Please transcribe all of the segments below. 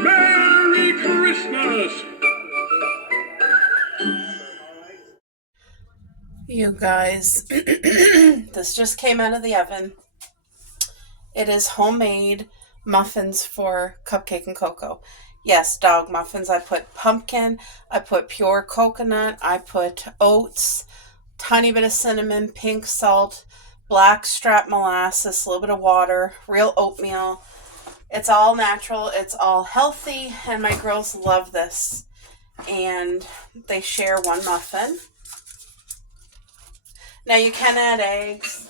Merry Christmas! You guys, this just came out of the oven. It is homemade muffins for cupcake and cocoa. Yes, dog muffins. I put pumpkin, I put pure coconut, I put oats, tiny bit of cinnamon, pink salt, black strap molasses, a little bit of water, real oatmeal. It's all natural, it's all healthy, and my girls love this. And they share one muffin. Now you can add eggs,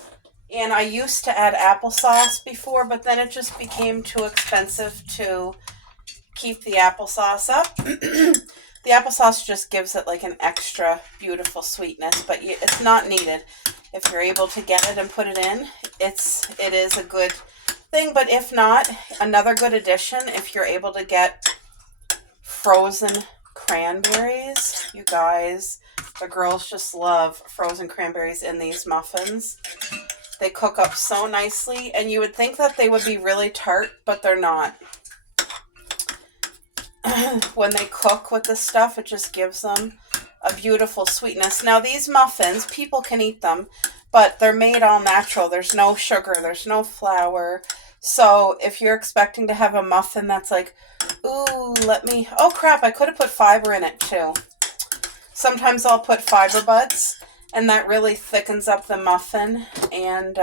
and I used to add applesauce before, but then it just became too expensive to keep the applesauce up. The applesauce just gives it like an extra beautiful sweetness, but it's not needed. If you're able to get it and put it in, it is a good thing. But if not, another good addition, if you're able to get frozen cranberries, you guys, the girls just love frozen cranberries in these muffins. They cook up so nicely, and you would think that they would be really tart, but they're not. When they cook with this stuff, it just gives them a beautiful sweetness. Now, these muffins, people can eat them, but they're made all natural. There's no sugar, there's no flour. So if you're expecting to have a muffin that's like, ooh, oh crap, I could have put fiber in it too. Sometimes I'll put fiber buds, and that really thickens up the muffin and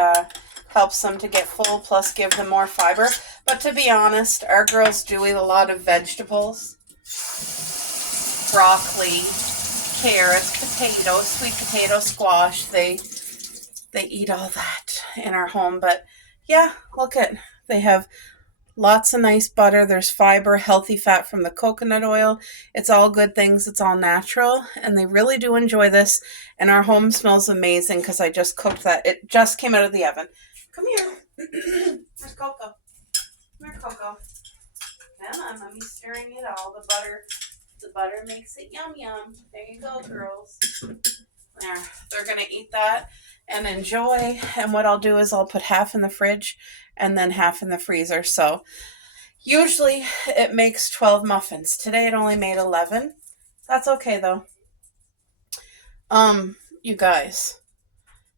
helps them to get full, plus give them more fiber. But to be honest, our girls do eat a lot of vegetables. Broccoli, carrots, potatoes, sweet potato, squash. They eat all that in our home. But yeah, look at, they have lots of nice butter. There's fiber, healthy fat from the coconut oil. It's all good things. It's all natural. And they really do enjoy this. And our home smells amazing because I just cooked that. It just came out of the oven. Come here. Where's Coco? Come here, Coco. Come on, mommy's stirring it all. The butter makes it yum yum. There you go, girls. There. They're going to eat that and enjoy. And what I'll do is I'll put half in the fridge and then half in the freezer. So usually it makes 12 muffins. Today it only made 11. That's okay though. You guys,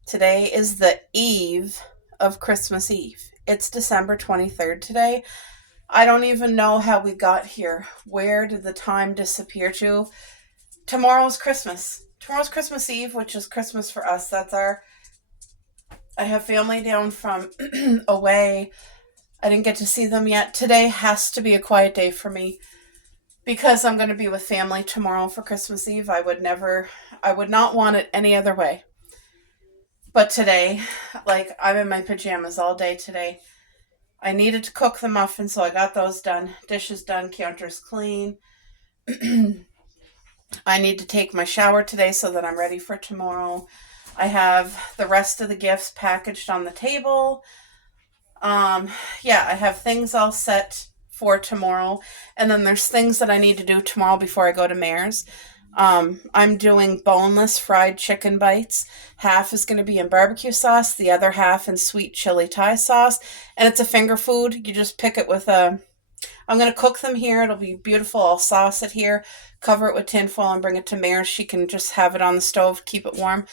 today is the eve of Christmas Eve. It's December 23rd today. I don't even know how we got here. Where did the time disappear to? Tomorrow's Christmas. Tomorrow's Christmas Eve, which is Christmas for us. I have family down from away. I didn't get to see them yet. Today has to be a quiet day for me because I'm going to be with family tomorrow for Christmas Eve. I would not want it any other way. But today, like, I'm in my pajamas all day today. I needed to cook the muffins, so I got those done. Dishes done, counters clean. I need to take my shower today so that I'm ready for tomorrow. I have the rest of the gifts packaged on the table. I have things all set for tomorrow. And then there's things that I need to do tomorrow before I go to Mayor's. I'm doing boneless fried chicken bites. Half is going to be in barbecue sauce, the other half in sweet chili Thai sauce. And it's a finger food. You just pick it with I'm going to cook them here. It'll be beautiful. I'll sauce it here, cover it with tinfoil, and bring it to Mayor's. She can just have it on the stove, keep it warm.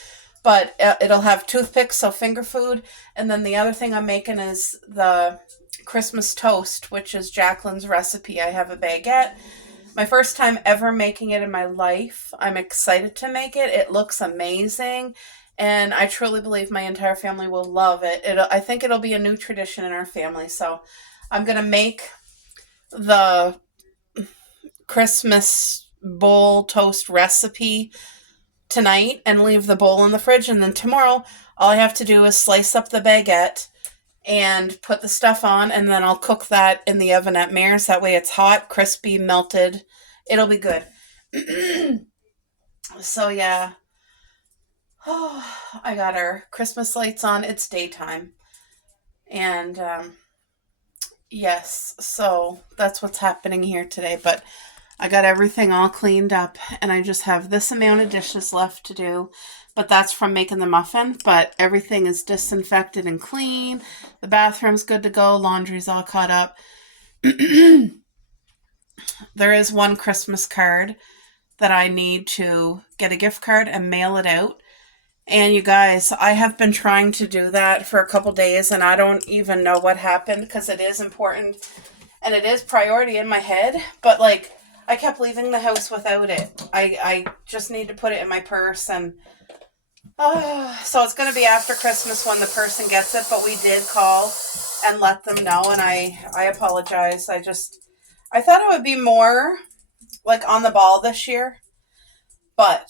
But it'll have toothpicks, so finger food. And then the other thing I'm making is the Christmas toast, which is Jacqueline's recipe. I have a baguette. My first time ever making it in my life. I'm excited to make it. It looks amazing. And I truly believe my entire family will love it. I think it'll be a new tradition in our family. So I'm going to make the Christmas bowl toast recipe tonight and leave the bowl in the fridge. And then tomorrow, all I have to do is slice up the baguette and put the stuff on, and then I'll cook that in the oven at Mare's. That way it's hot, crispy, melted. It'll be good. So yeah. Oh, I got our Christmas lights on. It's daytime. And yes, so that's what's happening here today. But I got everything all cleaned up, and I just have this amount of dishes left to do. But that's from making the muffin. But everything is disinfected and clean. The bathroom's good to go. Laundry's all caught up. There is one Christmas card that I need to get a gift card and mail it out. And you guys, I have been trying to do that for a couple days, and I don't even know what happened, because it is important and it is priority in my head. But like, I kept leaving the house without it. I just need to put it in my purse, and so it's going to be after Christmas when the person gets it. But we did call and let them know, and I apologize. I thought it would be more like on the ball this year, but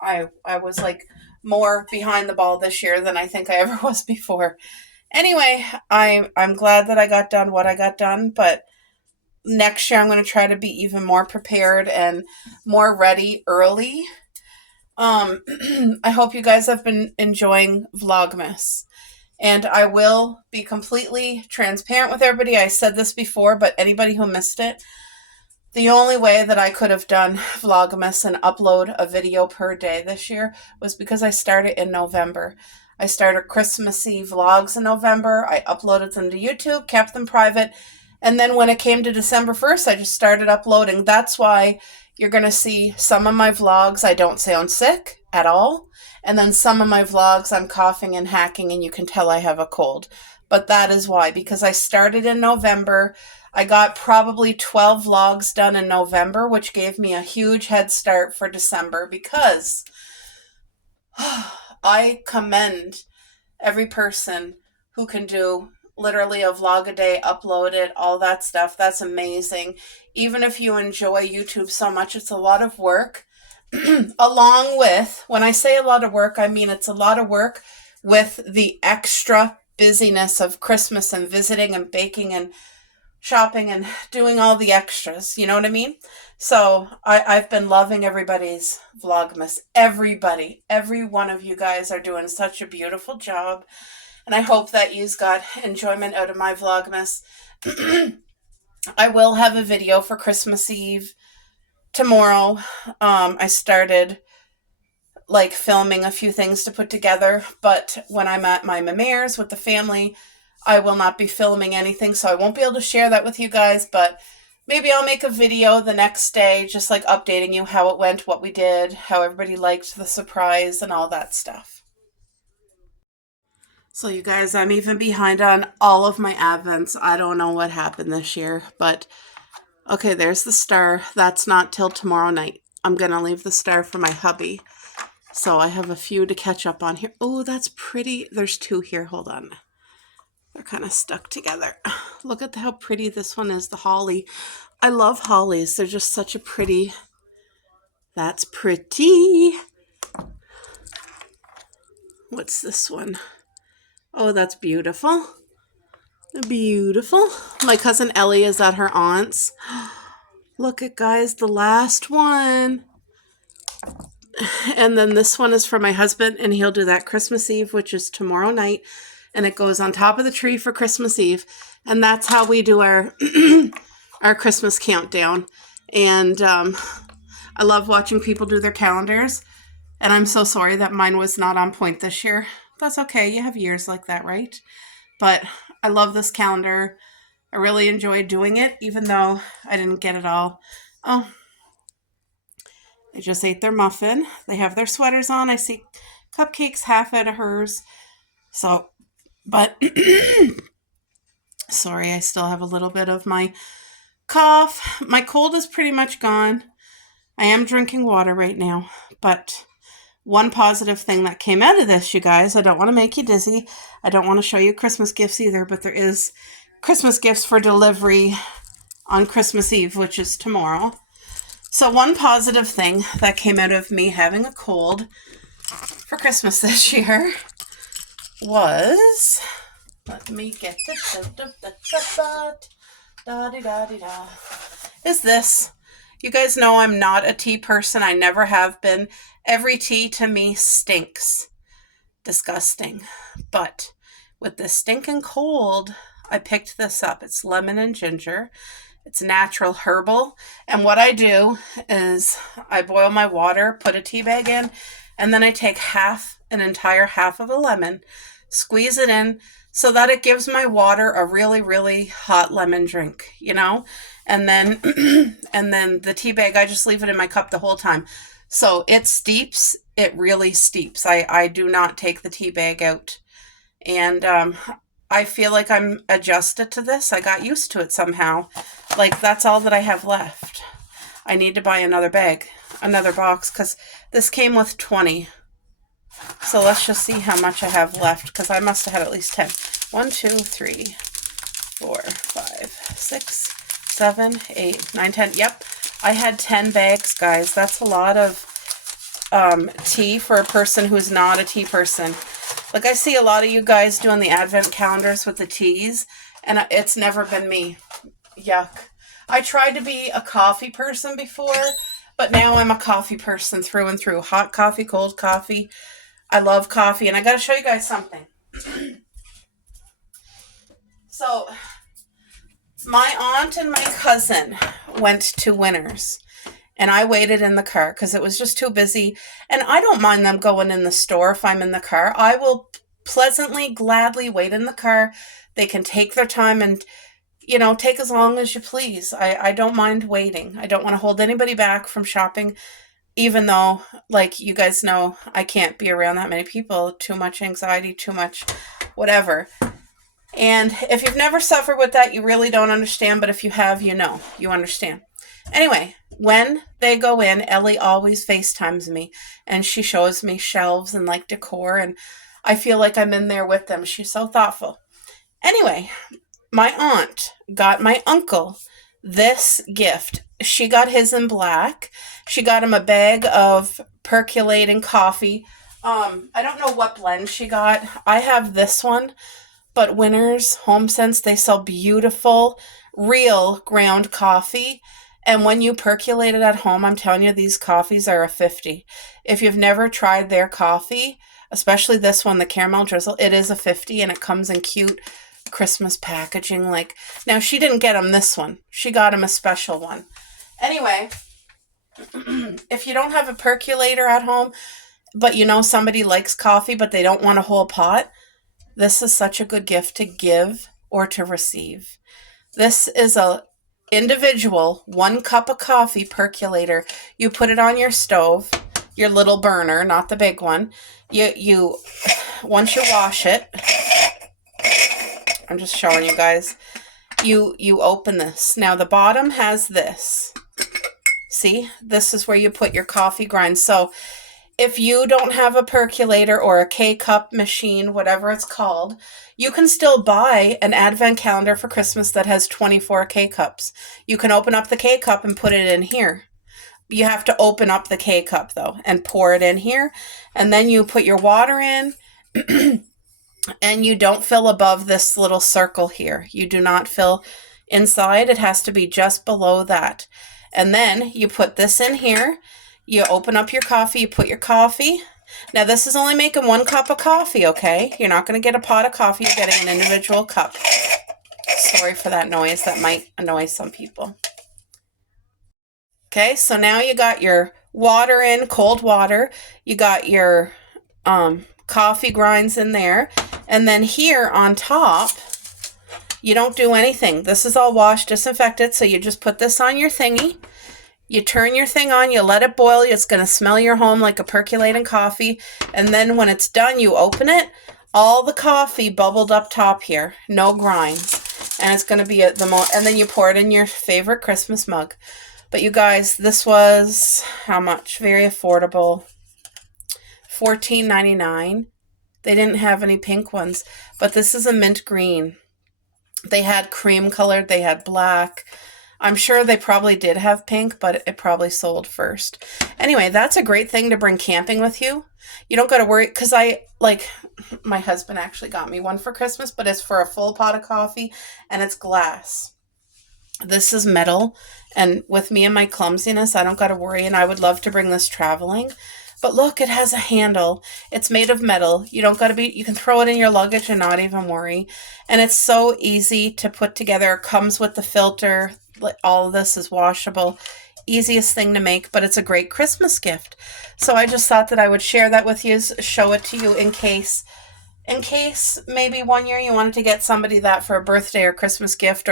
I was like more behind the ball this year than I think I ever was before. Anyway, I'm glad that I got done what I got done, but next year I'm going to try to be even more prepared and more ready early. I hope you guys have been enjoying Vlogmas. And I will be completely transparent with everybody. I said this before, but anybody who missed it, the only way that I could have done Vlogmas and upload a video per day this year was because I started in November. I started Christmassy vlogs in November. I uploaded them to YouTube, kept them private. And then when it came to December 1st, I just started uploading. That's why you're going to see some of my vlogs I don't sound sick at all. And then some of my vlogs I'm coughing and hacking, and you can tell I have a cold. But that is why, because I started in November. I got probably 12 vlogs done in November, which gave me a huge head start for December, because I commend every person who can do literally a vlog a day, upload it, all that stuff. That's amazing. Even if you enjoy YouTube so much, it's a lot of work. Along with, when I say a lot of work, I mean it's a lot of work with the extra busyness of Christmas and visiting and baking and shopping and doing all the extras. You know what I mean? So I've been loving everybody's Vlogmas. Everybody, every one of you guys are doing such a beautiful job. And I hope that you've got enjoyment out of my Vlogmas. I will have a video for Christmas Eve tomorrow. I started like filming a few things to put together, but when I'm at my Mare's with the family, I will not be filming anything, so I won't be able to share that with you guys, but maybe I'll make a video the next day, just like updating you how it went, what we did, how everybody liked the surprise, and all that stuff. So you guys, I'm even behind on all of my advents. I don't know what happened this year, but okay, there's the star. That's not till tomorrow night. I'm going to leave the star for my hubby. So I have a few to catch up on here. Oh, that's pretty. There's two here. Hold on. They're kind of stuck together. Look at how pretty this one is, the holly. I love hollies. They're just such a pretty... That's pretty. What's this one? Oh, that's beautiful. Beautiful. My cousin Ellie is at her aunt's. Look at, guys, the last one. And then this one is for my husband, and he'll do that Christmas Eve, which is tomorrow night. And it goes on top of the tree for Christmas Eve. And that's how we do our our Christmas countdown. And I love watching people do their calendars. And I'm so sorry that mine was not on point this year. That's okay. You have years like that, right? But I love this calendar. I really enjoyed doing it, even though I didn't get it all. Oh, they just ate their muffin. They have their sweaters on. I see Cupcake's half out of hers. So, but, sorry, I still have a little bit of my cough. My cold is pretty much gone. I am drinking water right now, but one positive thing that came out of this, you guys, I don't want to make you dizzy. I don't want to show you Christmas gifts either, but there is Christmas gifts for delivery on Christmas Eve, which is tomorrow. So one positive thing that came out of me having a cold for Christmas this year was, let me get is this. You guys know I'm not a tea person. I never have been. Every tea to me stinks. Disgusting. But with this stinking cold, I picked this up. It's lemon and ginger. It's natural herbal. And what I do is I boil my water, put a tea bag in, and then I take an entire half of a lemon, squeeze it in so that it gives my water a really, really hot lemon drink, you know? And then and then the tea bag, I just leave it in my cup the whole time. So it steeps. It really steeps. I do not take the tea bag out. And I feel like I'm adjusted to this. I got used to it somehow. Like, that's all that I have left. I need to buy another box, because this came with 20. So let's just see how much I have left, because I must have had at least 10. 1, 2, 3, 4, 5, 6, 7, 8, 9, 10. Yep, I had 10 bags, guys. That's a lot of tea for a person who's not a tea person. Like, I see a lot of you guys doing the advent calendars with the teas, and it's never been me. Yuck. I tried to be a coffee person before, but now I'm a coffee person through and through. Hot coffee, cold coffee. I love coffee, and I got to show you guys something. So, my aunt and my cousin went to Winners, and I waited in the car because it was just too busy. And I don't mind them going in the store if I'm in the car. I will pleasantly, gladly wait in the car. They can take their time and, you know, take as long as you please. I don't mind waiting. I don't want to hold anybody back from shopping, even though, like, you guys know, I can't be around that many people. Too much anxiety, too much whatever. And if you've never suffered with that, you really don't understand. But if you have, you know, you understand. Anyway, when they go in, Ellie always FaceTimes me, and she shows me shelves and like decor, and I feel like I'm in there with them. She's so thoughtful. Anyway, my aunt got my uncle this gift. She got his in black. She got him a bag of percolating coffee. I don't know what blend she got. I have this one, but Winners, HomeSense, they sell beautiful, real ground coffee. And when you percolate it at home, I'm telling you, these coffees are a 50. If you've never tried their coffee, especially this one, the caramel drizzle, it is a 50, and it comes in cute Christmas packaging. Like, now she didn't get him this one. She got him a special one. Anyway, if you don't have a percolator at home, but you know somebody likes coffee, but they don't want a whole pot, this is such a good gift to give or to receive. This is a individual 1 cup of coffee percolator. You put it on your stove, your little burner, not the big one. You once you wash it, I'm just showing you guys. You open this. Now the bottom has this. See, this is where you put your coffee grind. So if you don't have a percolator or a K-cup machine, whatever it's called, you can still buy an advent calendar for Christmas that has 24 K-cups. You can open up the K-cup and put it in here. You have to open up the K-cup, though, and pour it in here. And then you put your water in, and you don't fill above this little circle here. You do not fill inside. It has to be just below that. And then you put this in here. You open up your coffee. You put your coffee. Now, this is only making 1 cup of coffee, okay? You're not going to get a pot of coffee. You're getting an individual cup. Sorry for that noise. That might annoy some people. Okay, so now you got your water in, cold water. You got your coffee grinds in there. And then here on top, you don't do anything. This is all washed, disinfected. So you just put this on your thingy. You turn your thing on, you let it boil. It's going to smell your home like a percolating coffee. And then when it's done, you open it. All the coffee bubbled up top here. No grinds. And it's going to be and then you pour it in your favorite Christmas mug. But you guys, this was how much? Very affordable. $14.99. They didn't have any pink ones. But this is a mint green. They had cream colored. They had black. I'm sure they probably did have pink, but it probably sold first. Anyway, that's a great thing to bring camping with you. You don't got to worry, because my husband actually got me one for Christmas, but it's for a full pot of coffee and it's glass. This is metal, and with me and my clumsiness, I don't got to worry, and I would love to bring this traveling. But look, it has a handle. It's made of metal. You don't got to you can throw it in your luggage and not even worry. And it's so easy to put together. It comes with the filter. All of this is washable. Easiest thing to make, but it's a great Christmas gift. So I just thought that I would share that with you, show it to you in case maybe one year you wanted to get somebody that for a birthday or Christmas gift,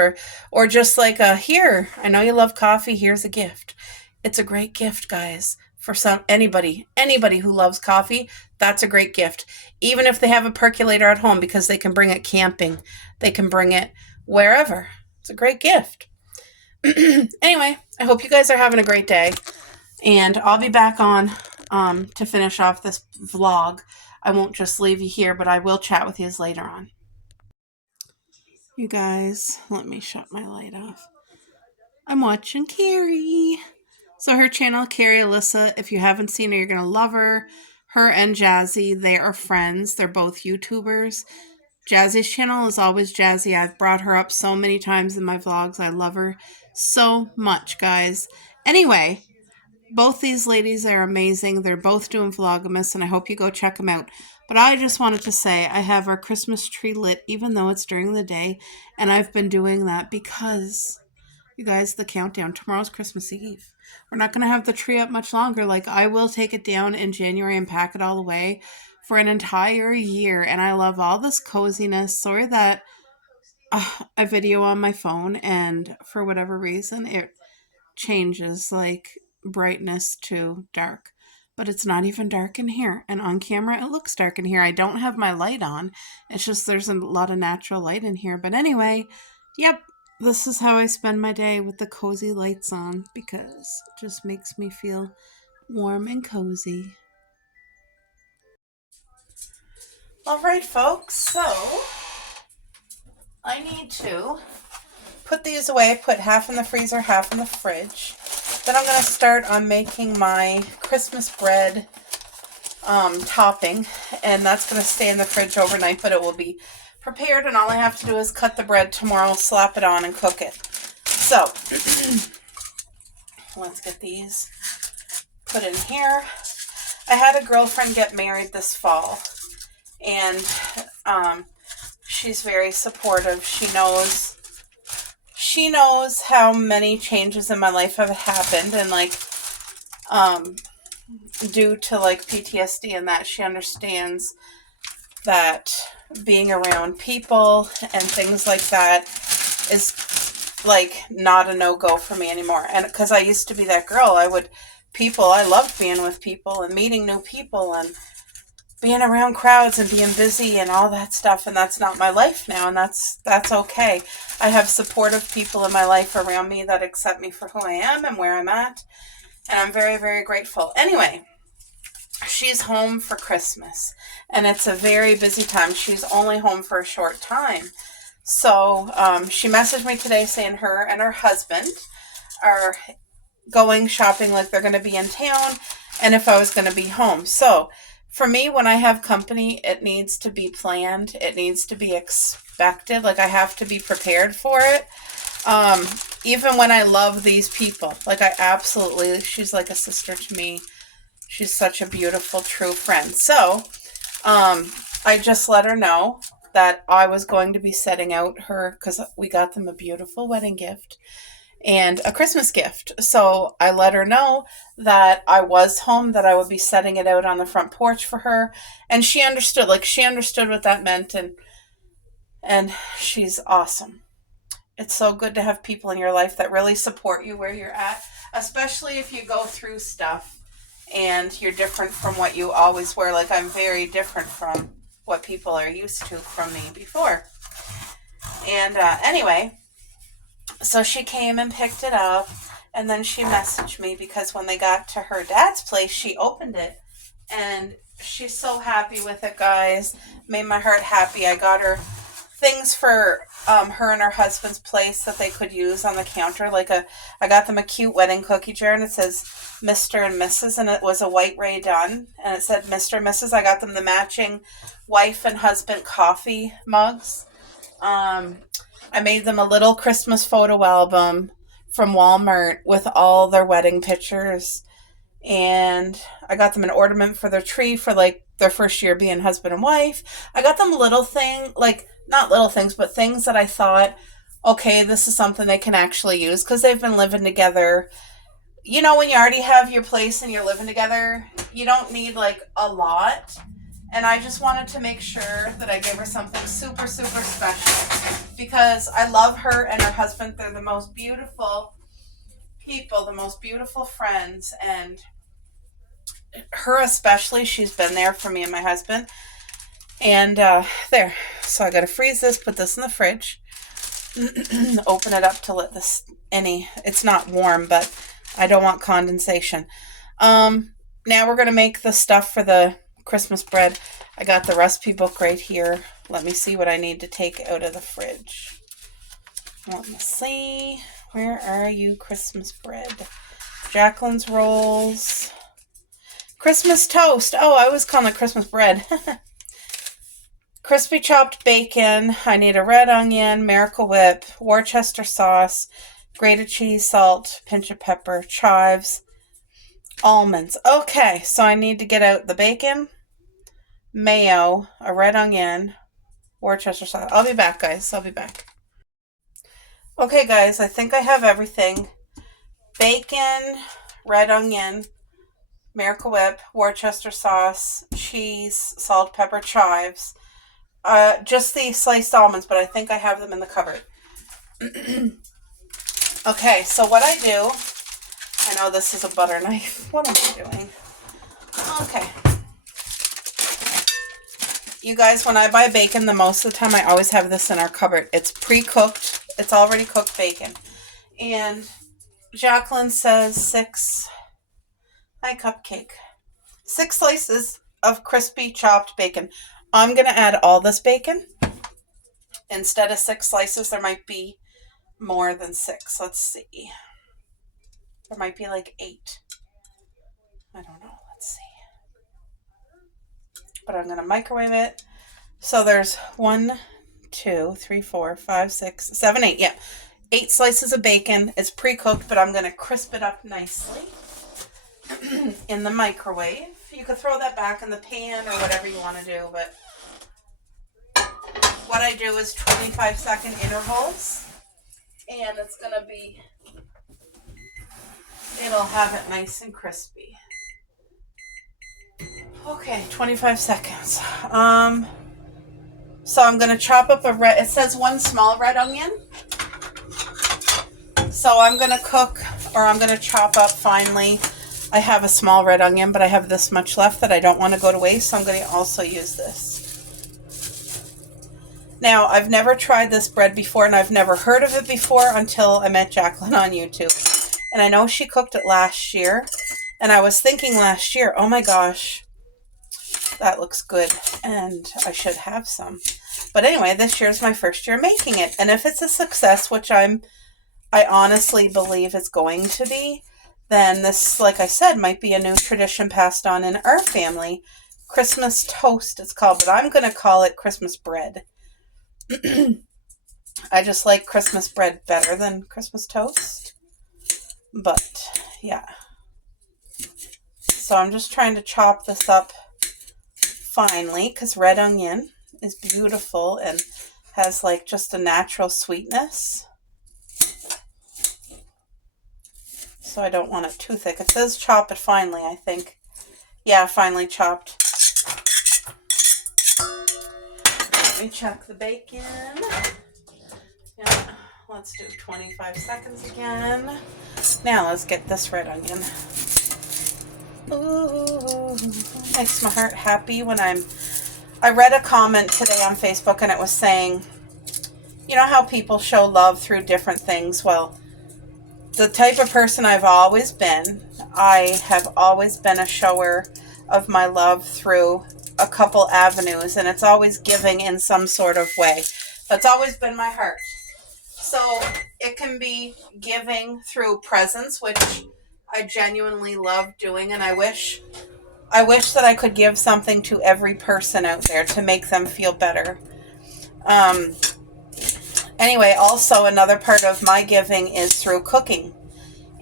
or just like here, I know you love coffee, here's a gift. It's a great gift, guys. For anybody who loves coffee, that's a great gift. Even if they have a percolator at home, because they can bring it camping. They can bring it wherever. It's a great gift. Anyway, I hope you guys are having a great day. And I'll be back on to finish off this vlog. I won't just leave you here, but I will chat with you later on. You guys, let me shut my light off. I'm watching Carrie. So her channel, Carrie Alyssa, if you haven't seen her, you're going to love her. Her and Jazzy, they are friends. They're both YouTubers. Jazzy's channel is always Jazzy. I've brought her up so many times in my vlogs. I love her so much, guys. Anyway, both these ladies are amazing. They're both doing Vlogmas, and I hope you go check them out. But I just wanted to say I have our Christmas tree lit, even though it's during the day, and I've been doing that because, you guys, the countdown. Tomorrow's Christmas Eve. We're not going to have the tree up much longer. Like, I will take it down in January and pack it all away for an entire year. And I love all this coziness. Sorry that a video on my phone, and for whatever reason, it changes like brightness to dark. But it's not even dark in here. And on camera, it looks dark in here. I don't have my light on. It's just there's a lot of natural light in here. But anyway, yep. This is how I spend my day, with the cozy lights on, because it just makes me feel warm and cozy. All right, folks, so I need to put these away, put half in the freezer, half in the fridge. Then I'm going to start on making my Christmas bread topping, and that's going to stay in the fridge overnight, but it will be prepared, and all I have to do is cut the bread tomorrow, slap it on, and cook it. So, let's get these put in here. I had a girlfriend get married this fall, and she's very supportive. She knows how many changes in my life have happened, and due to PTSD and that, she understands that being around people and things like that is not a no-go for me anymore. And because I used to be that girl, I loved being with people and meeting new people and being around crowds and being busy and all that stuff, and that's not my life now, and that's okay. I have supportive people in my life around me that accept me for who I am and where I'm at, and I'm very, very grateful. Anyway, she's home for Christmas, and it's a very busy time. She's only home for a short time. So she messaged me today saying her and her husband are going shopping, like they're going to be in town, and if I was going to be home. So for me, when I have company, it needs to be planned. It needs to be expected. Like, I have to be prepared for it. Even when I love these people, she's like a sister to me. She's such a beautiful, true friend. So, I just let her know that I was going to be setting out because we got them a beautiful wedding gift and a Christmas gift. So I let her know that I was home, that I would be setting it out on the front porch for her. And she understood, what that meant. And she's awesome. It's so good to have people in your life that really support you where you're at, especially if you go through stuff and you're different from what you always were. Like, I'm very different from what people are used to from me before. And anyway, so she came and picked it up, and then she messaged me because when they got to her dad's place, she opened it, and she's so happy with it, guys. Made my heart happy. I got her things for her and her husband's place that they could use on the counter. Like I got them a cute wedding cookie jar, and it says Mr. and Mrs. and it was a white Ray done, and it said Mr. and Mrs. I got them the matching wife and husband coffee mugs. I made them a little Christmas photo album from Walmart with all their wedding pictures, and I got them an ornament for their tree for like their first year being husband and wife. I got them little thing, like not little things, but things that I thought, okay, this is something they can actually use because they've been living together. You know, when you already have your place and you're living together, you don't need like a lot. And I just wanted to make sure that I gave her something super, super special because I love her and her husband. They're the most beautiful people, the most beautiful friends, and her especially, she's been there for me and my husband. And there, so I gotta freeze this, put this in the fridge, open it up to let this it's not warm, but I don't want condensation. Now we're gonna make the stuff for the Christmas bread. I got the recipe book right here. Let me see what I need to take out of the fridge. Let me see. Where are you, Christmas bread? Jacqueline's rolls. Christmas toast. Oh, I always call it Christmas bread. Crispy chopped bacon. I need a red onion, Miracle Whip, Worcester sauce, grated cheese, salt, pinch of pepper, chives, almonds. Okay, so I need to get out the bacon, mayo, a red onion, Worcester sauce. I'll be back, guys. I'll be back. Okay, guys, I think I have everything. Bacon, red onion, Miracle Whip, Worcester sauce, cheese, salt, pepper, chives. Just the sliced almonds, but I think I have them in the cupboard. Okay, so what I do, I know this is a butter knife. What am I doing? Okay. You guys, when I buy bacon, the most of the time I always have this in our cupboard. It's pre-cooked. It's already cooked bacon. And Jacqueline says 6, hi cupcake, 6 slices of crispy chopped bacon. I'm going to add all this bacon. Instead of 6 slices, there might be more than 6. Let's see. There might be like 8. I don't know. Let's see. But I'm going to microwave it. So there's 1, 2, 3, 4, 5, 6, 7, 8. Yeah. 8 slices of bacon. It's pre-cooked, but I'm going to crisp it up nicely in the microwave. You could throw that back in the pan or whatever you want to do, but what I do is 25-second intervals, and it's going to be, it'll have it nice and crispy. Okay, 25 seconds. So I'm going to chop up it says 1 small red onion. So I'm going to I'm going to chop up finely. I have a small red onion, but I have this much left that I don't want to go to waste, so I'm going to also use this. Now, I've never tried this bread before, and I've never heard of it before until I met Jacqueline on YouTube. And I know she cooked it last year, and I was thinking last year, oh my gosh, that looks good, and I should have some. But anyway, this year's my first year making it, and if it's a success, which I honestly believe it's going to be, then this, like I said, might be a new tradition passed on in our family. Christmas toast, it's called, but I'm going to call it Christmas bread. I just like Christmas bread better than Christmas toast. But, yeah. So I'm just trying to chop this up finely, because red onion is beautiful and has like just a natural sweetness. So I don't want it too thick. It says chop it finely, I think. Yeah, finely chopped. Let me check the bacon. Yeah, let's do 25 seconds again. Now let's get this red onion. Ooh, makes my heart happy when I read a comment today on Facebook, and it was saying, you know how people show love through different things? Well, the type of person I've always been, I have always been a shower of my love through a couple avenues, and it's always giving in some sort of way. That's always been my heart. So it can be giving through presents, which I genuinely love doing, and I wish that I could give something to every person out there to make them feel better. Anyway, also another part of my giving is through cooking.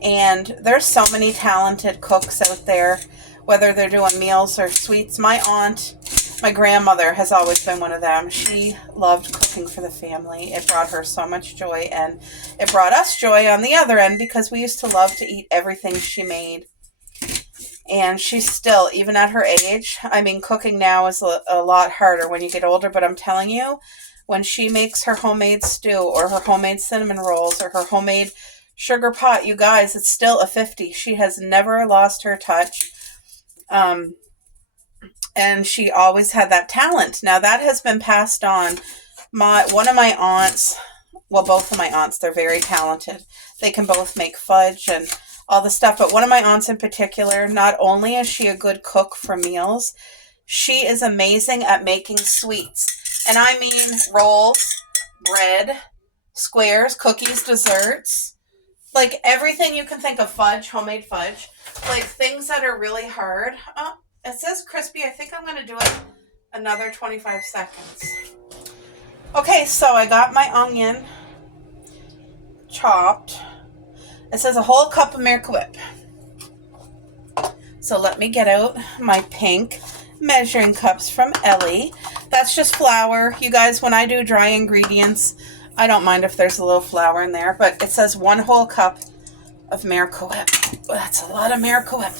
And there's so many talented cooks out there, whether they're doing meals or sweets. My aunt, my grandmother has always been one of them. She loved cooking for the family. It brought her so much joy, and it brought us joy on the other end because we used to love to eat everything she made. And she's still, even at her age, I mean, cooking now is a lot harder when you get older, but I'm telling you, when she makes her homemade stew or her homemade cinnamon rolls or her homemade sugar pot, you guys, it's still a 50. She has never lost her touch. And she always had that talent. Now that has been passed on. One of my aunts, well, both of my aunts, they're very talented. They can both make fudge and all the stuff. But one of my aunts in particular, not only is she a good cook for meals, she is amazing at making sweets. And I mean rolls, bread, squares, cookies, desserts, like everything you can think of, fudge, homemade fudge, like things that are really hard. Oh, it says crispy. I think I'm going to do it another 25 seconds. Okay, so I got my onion chopped. It says a whole cup of Miracle Whip. So let me get out my pink measuring cups from Ellie. That's just flour. You guys, when I do dry ingredients, I don't mind if there's a little flour in there, but it says 1 whole cup of Miracle Whip. That's a lot of Miracle Whip.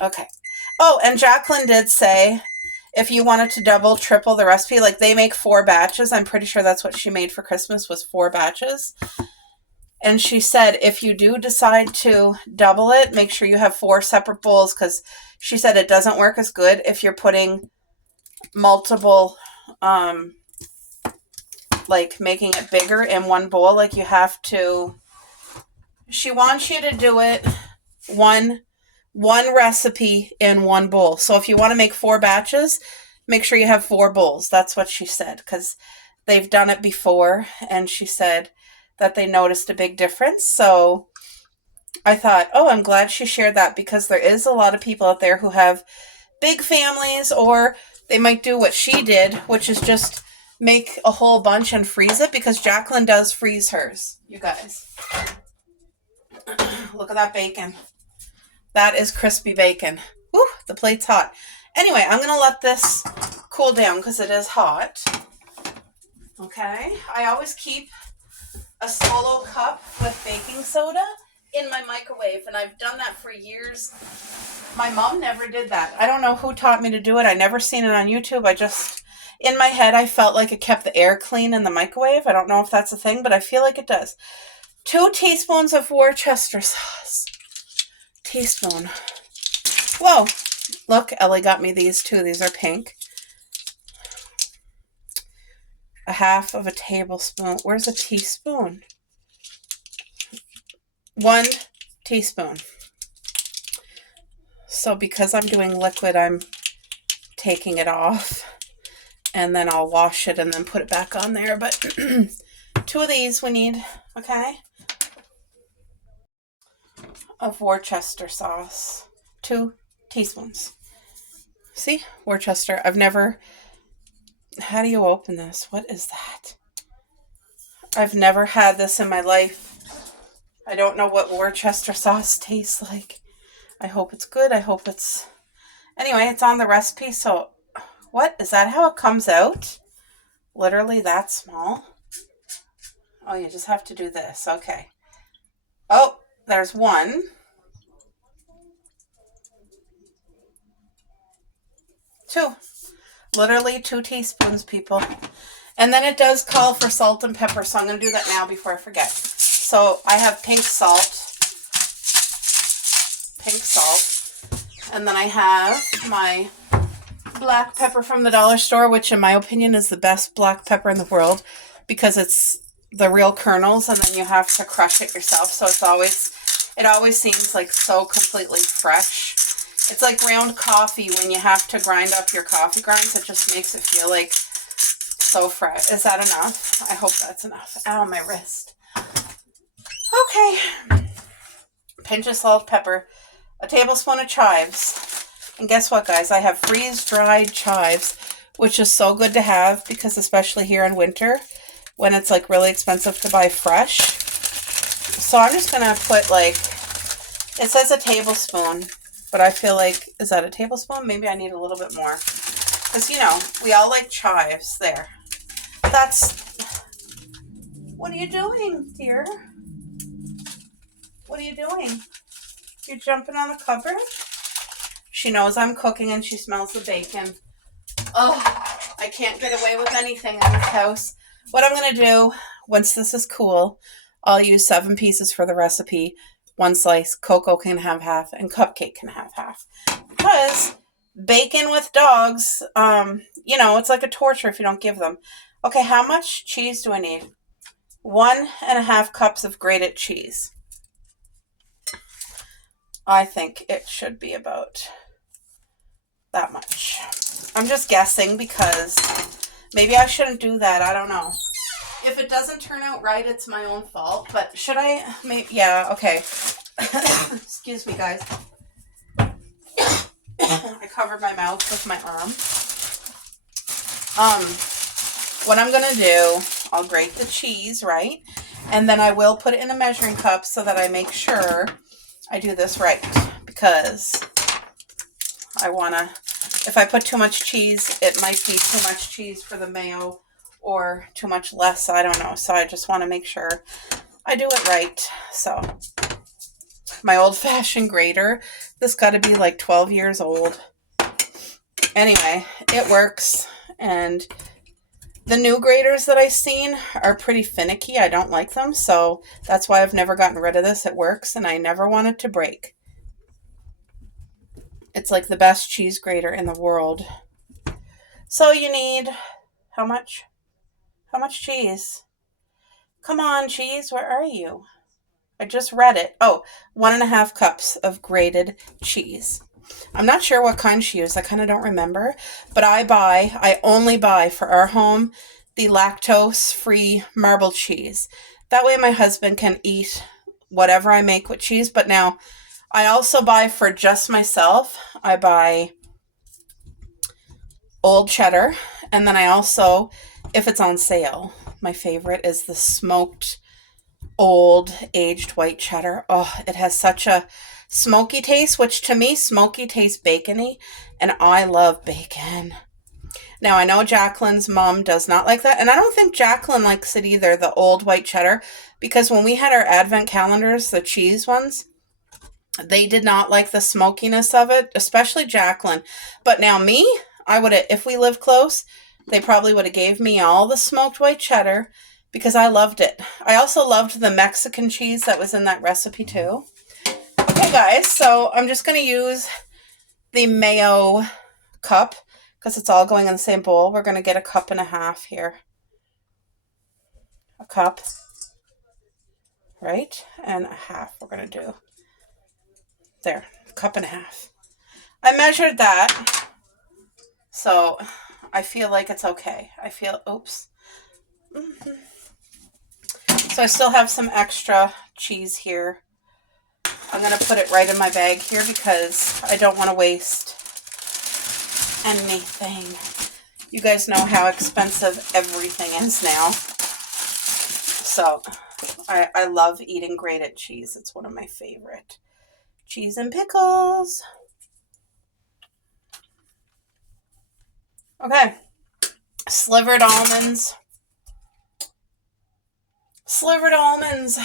Okay. Oh, and Jacqueline did say if you wanted to double, triple the recipe, like they make 4 batches. I'm pretty sure that's what she made for Christmas, was 4 batches. And she said if you do decide to double it, make sure you have 4 separate bowls, because she said it doesn't work as good if you're putting multiple, like making it bigger in one bowl. Like you have to, she wants you to do it one recipe in one bowl. So if you want to make 4 batches, make sure you have 4 bowls. That's what she said, because they've done it before, and she said that they noticed a big difference. So I thought, oh, I'm glad she shared that, because there is a lot of people out there who have big families, or they might do what she did, which is just make a whole bunch and freeze it, because Jacqueline does freeze hers, you guys. Look at that bacon. That is crispy bacon. Woo, the plate's hot. Anyway, I'm going to let this cool down because it is hot. Okay. I always keep a solo cup with baking soda in my microwave, and I've done that for years. My mom never did that. I don't know who taught me to do it. I never seen it on YouTube. I just, in my head, I felt like it kept the air clean in the microwave. I don't know if that's a thing, but I feel like it does. 2 teaspoons of Worcester sauce. Teaspoon. Whoa. Look, Ellie got me these too. These are pink. 1/2 of a tablespoon. Where's a teaspoon? 1 teaspoon. So because I'm doing liquid, I'm taking it off, and then I'll wash it and then put it back on there. But 2 of these we need, okay? Of Worcester sauce. 2 teaspoons. See? Worcester. I've never... How do you open this? What is that? I've never had this in my life. I don't know what Worcester sauce tastes like. I hope it's good. I hope it's... Anyway, it's on the recipe, so... What? Is that how it comes out? Literally that small? Oh, you just have to do this. Okay. Oh, there's 1. 2. Literally 2 teaspoons, people. And then it does call for salt and pepper, so I'm going to do that now before I forget. So I have pink salt. And then I have my black pepper from the dollar store, which in my opinion is the best black pepper in the world, because it's the real kernels, and then you have to crush it yourself. So it always seems like so completely fresh. It's like ground coffee when you have to grind up your coffee grinds. It just makes it feel like so fresh. Is that enough? I hope that's enough. Ow, my wrist. Okay. Pinch of salt, pepper, a tablespoon of chives. And guess what, guys? I have freeze-dried chives, which is so good to have because especially here in winter when it's like really expensive to buy fresh. So I'm just going to put like, it says a tablespoon, but I feel like, is that a tablespoon? Maybe I need a little bit more. Because, you know, we all like chives. There. What are you doing, dear? What are you doing? You're jumping on the cupboard? She knows I'm cooking and she smells the bacon. Oh, I can't get away with anything in this house. What I'm going to do, once this is cool, I'll use 7 pieces for the recipe. 1 slice, Coco can have half, and Cupcake can have half. Because bacon with dogs, you know, it's like a torture if you don't give them. Okay, how much cheese do I need? 1.5 cups of grated cheese. I think it should be about that much. I'm just guessing because maybe I shouldn't do that. I don't know. If it doesn't turn out right, it's my own fault. But should I? Maybe, yeah, okay. Excuse me, guys. I covered my mouth with my arm. What I'm going to do, I'll grate the cheese, right? And then I will put it in a measuring cup so that I make sure I do this right. Because I want to, if I put too much cheese, it might be too much cheese for the mayo or too much less. I don't know. So I just want to make sure I do it right. So my old-fashioned grater, this got to be like 12 years old. Anyway, it works. And the new graters that I've seen are pretty finicky. I don't like them. So that's why I've never gotten rid of this. It works and I never want it to break. It's like the best cheese grater in the world. So you need, how much? How much cheese? Come on, cheese, where are you? I just read it. Oh, 1.5 cups of grated cheese. I'm not sure what kind she used. I kind of don't remember. But I only buy for our home the lactose-free marble cheese. That way my husband can eat whatever I make with cheese. But now I also buy for just myself. I buy old cheddar. And then I also, if it's on sale, my favorite is the smoked old aged white cheddar. Oh, it has such a smoky taste, which to me, smoky tastes bacony, and I love bacon. Now, I know Jacqueline's mom does not like that, and I don't think Jacqueline likes it either, the old white cheddar, because when we had our advent calendars, the cheese ones, they did not like the smokiness of it, especially Jacqueline. But now me, I would have, if we lived close, they probably would have gave me all the smoked white cheddar because I loved it. I also loved the Mexican cheese that was in that recipe too. Okay, guys, so I'm just going to use the mayo cup because it's all going in the same bowl. We're going to get 1.5 cups here. A cup, right? And 1/2 we're going to do. There, 1.5 cups. I measured that, so I feel like it's okay. I feel, oops. So I still have some extra cheese here. I'm going to put it right in my bag here because I don't want to waste anything. You guys know how expensive everything is now. So I love eating grated cheese. It's one of my favorite. Cheese and pickles. Okay. Slivered almonds. Slivered almonds.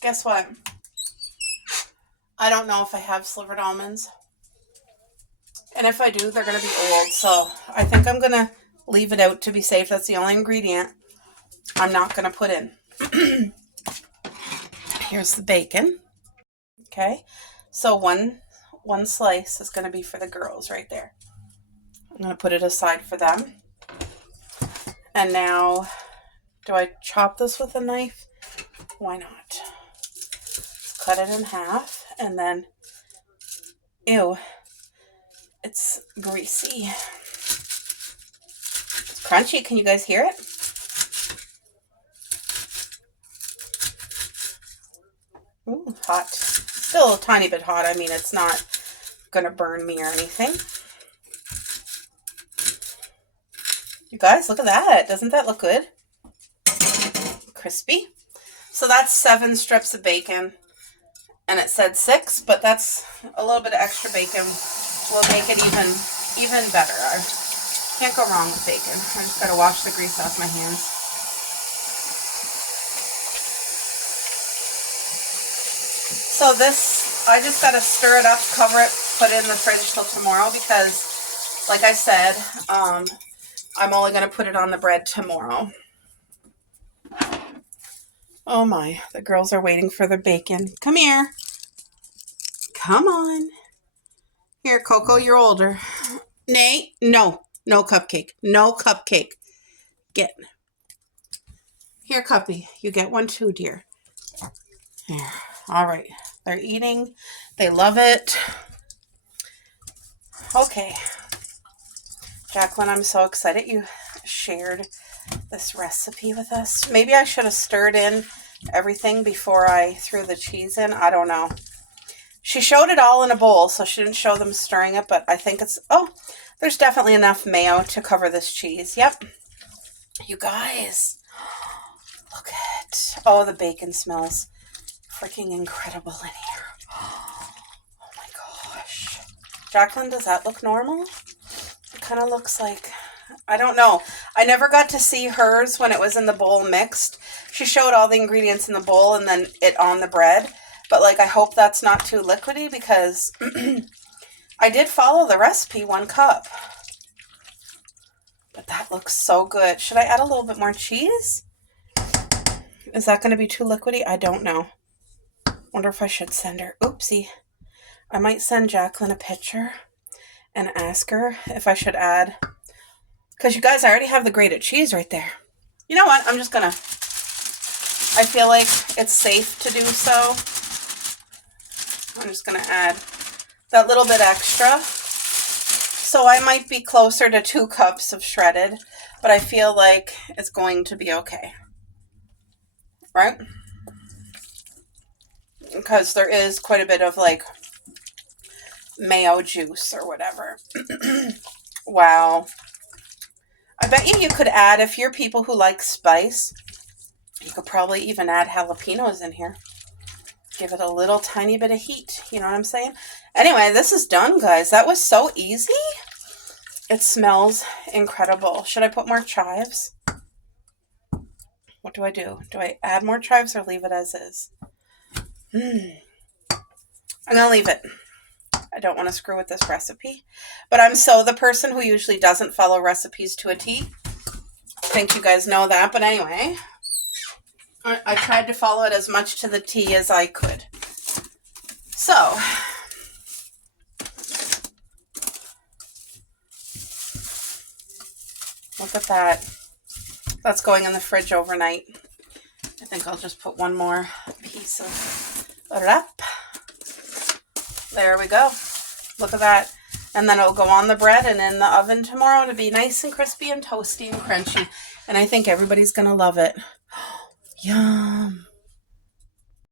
Guess what? I don't know if I have slivered almonds. And if I do, they're going to be old. So I think I'm going to leave it out to be safe. That's the only ingredient I'm not going to put in. Here's the bacon. Okay. So one slice is going to be for the girls right there. I'm going to put it aside for them. And now, do I chop this with a knife? Why not? Cut it in half and then, ew, it's greasy. Let's crunchy. Can you guys hear it? Ooh, hot. Still a tiny bit hot. I mean, it's not going to burn me or anything. You guys, look at that. Doesn't that look good? Crispy. So that's 7 strips of bacon. And it said 6, but that's a little bit of extra bacon. Will make it even better. I can't go wrong with bacon. I just got to wash the grease off my hands. So this, I just got to stir it up, cover it, put it in the fridge till tomorrow because, like I said, I'm only going to put it on the bread tomorrow. Oh my, the girls are waiting for the bacon. Come here. Come on. Here, Coco, you're older. Nate, no cupcake. No cupcake. Get. Here, Cuppy, you get one too, dear. Here. All right. They're eating. They love it. Okay. Jacqueline, I'm so excited you shared this recipe with us. Maybe I should have stirred in everything before I threw the cheese in. I don't know. She showed it all in a bowl, so she didn't show them stirring it, but I think it's, oh, there's definitely enough mayo to cover this cheese. Yep. You guys, look at, oh, the bacon smells freaking incredible in here. Oh my gosh. Jacqueline, does that look normal? It kind of looks like, I don't know. I never got to see hers when it was in the bowl mixed. She showed all the ingredients in the bowl and then it on the bread. But like, I hope that's not too liquidy because I did follow the recipe, 1 cup. But that looks so good. Should I add a little bit more cheese? Is that going to be too liquidy? I don't know. Wonder if I should send her. Oopsie. I might send Jacqueline a picture and ask her if I should add. Because you guys, I already have the grated cheese right there. You know what? I'm just going to. I feel like it's safe to do so. I'm just going to add that little bit extra. So I might be closer to 2 cups of shredded, but I feel like it's going to be okay. Right? Because there is quite a bit of like mayo juice or whatever. Wow. I bet you could add, if you're people who like spice, you could probably even add jalapenos in here. Give it a little tiny bit of heat. You know what I'm saying? Anyway, this is done, guys. That was so easy. It smells incredible. Should I put more chives? What do I do? Do I add more chives or leave it as is? I'm going to leave it. I don't want to screw with this recipe. But I'm so the person who usually doesn't follow recipes to a T. I think you guys know that. But anyway, I tried to follow it as much to the T as I could. So, look at that. That's going in the fridge overnight. I think I'll just put one more piece of wrap. There we go. Look at that. And then it'll go on the bread and in the oven tomorrow to be nice and crispy and toasty and crunchy. And I think everybody's going to love it. Yum.